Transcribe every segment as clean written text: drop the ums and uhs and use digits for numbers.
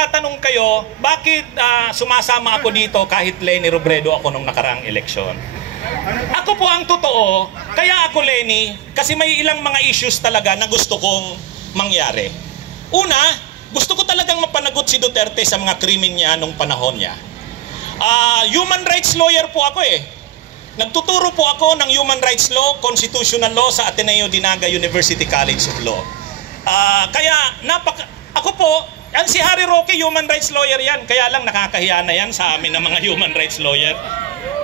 magtatanong kayo, bakit sumasama ako dito kahit Leni Robredo ako nung nakaraang eleksyon? Ako po ang totoo, kaya ako Leni, kasi may ilang mga issues talaga na gusto kong mangyari. Una, gusto ko talagang mapanagot si Duterte sa mga krimen niya nung panahon niya. Human rights lawyer po ako eh. Nagtuturo po ako ng human rights law, constitutional law sa Ateneo Dinaga University College of Law. Kaya ako po, si Harry Roque, human rights lawyer yan. Kaya lang nakakahiya na yan sa amin ng mga human rights lawyer.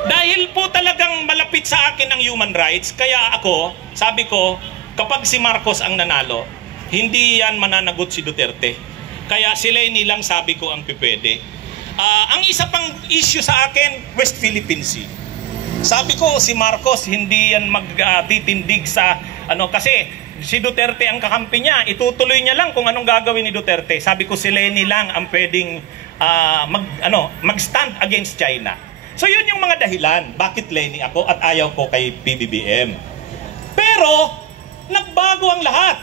Dahil po talagang malapit sa akin ang human rights, kaya ako, sabi ko, kapag si Marcos ang nanalo, hindi yan mananagot si Duterte. Kaya si Leni lang sabi ko ang pipwede. Ang isa pang issue sa akin, West Philippine Sea. Sabi ko, si Marcos hindi yan magtitindig sa kasi si Duterte ang kakampi niya, itutuloy niya lang kung anong gagawin ni Duterte. Sabi ko si Leni lang ang pwedeng mag-stand against China. So yun yung mga dahilan bakit Leni ako at ayaw ko kay PBBM. Pero nagbago ang lahat.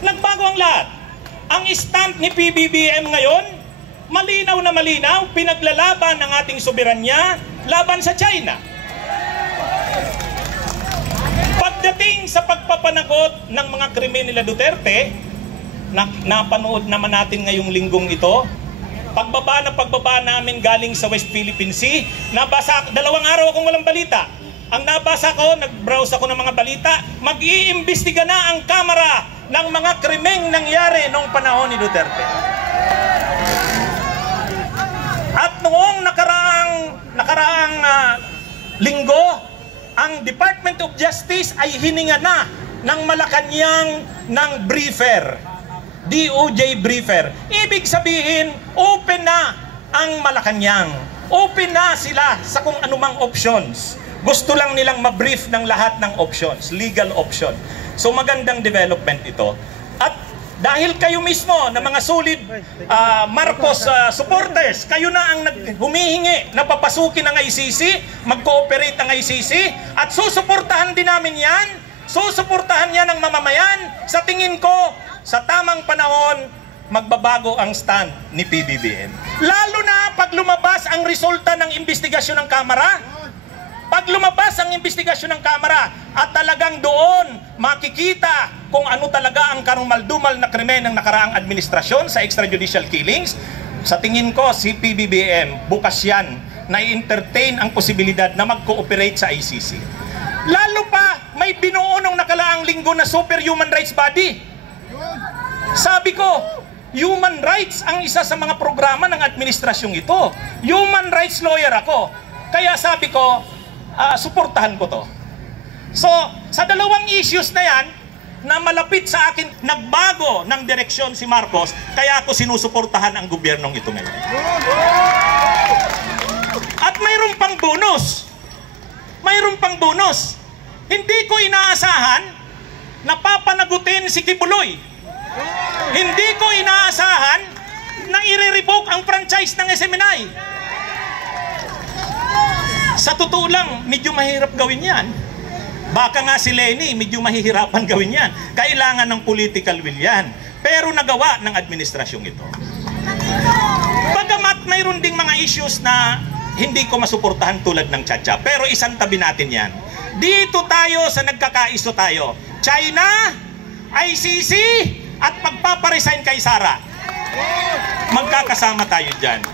Nagbago ang lahat. Ang stand ni PBBM ngayon, malinaw na malinaw, pinaglalaban ng ating soberanya laban sa China. Pagdating sa pagpapanagot ng mga krimen nila Duterte, napanood naman natin ngayong linggong ito, pagbaba namin galing sa West Philippine Sea, nabasa, 2 araw akong walang balita. Ang nabasa ko, nag-browse ako ng mga balita, mag-iimbestiga na ang Kamara ng mga krimeng nangyari noong panahon ni Duterte. At noong nakaraang linggo, ang Department of Justice ay hininga na ng Malacanang ng briefer, DOJ briefer. Ibig sabihin, open na ang Malacanang. Open na sila sa kung anumang options. Gusto lang nilang ma-brief ng lahat ng options, legal option. So magandang development ito. At dahil kayo mismo na mga solid Marcos supporters, kayo na ang humihingi na papasukin ang ICC, mag-cooperate ang ICC, at susuportahan din namin yan, susuportahan yan ng mamamayan. Sa tingin ko, sa tamang panahon, magbabago ang stand ni PBBM. Lalo na pag lumabas ang resulta ng investigasyon ng Kamara, pag lumabas ang investigasyon ng Kamara at talagang doon makikita kung ano talaga ang karumaldumal na krimen ng nakaraang administrasyon sa extrajudicial killings, sa tingin ko si PBBM bukas yan na i-entertain ang posibilidad na mag-cooperate sa ICC. Lalo pa may binuo nung nakalaang linggo na super human rights body. Sabi ko, human rights ang isa sa mga programa ng administrasyong ito. Human rights lawyer ako. Kaya sabi ko, suportahan ko to. So, sa dalawang issues na yan, na malapit sa akin, nagbago ng direksyon si Marcos, kaya ako sinusuportahan ang gobyernong ito ngayon. At mayroon pang bonus. Mayroon pang bonus. Hindi ko inaasahan na papanagutin si Kibuloy. Hindi ko inaasahan na i-revoke ang franchise ng SMNI. Sa totoo lang, medyo mahirap gawin yan. Baka nga si Leni, medyo mahihirapan gawin yan. Kailangan ng political will yan. Pero nagawa ng administrasyong ito. Bagamat mayroon ding mga issues na hindi ko masuportahan tulad ng Chacha. Pero isang tabi natin yan. Dito tayo sa nagkakaiso tayo. China, ICC, at magpaparesign kay Sara. Magkakasama tayo dyan.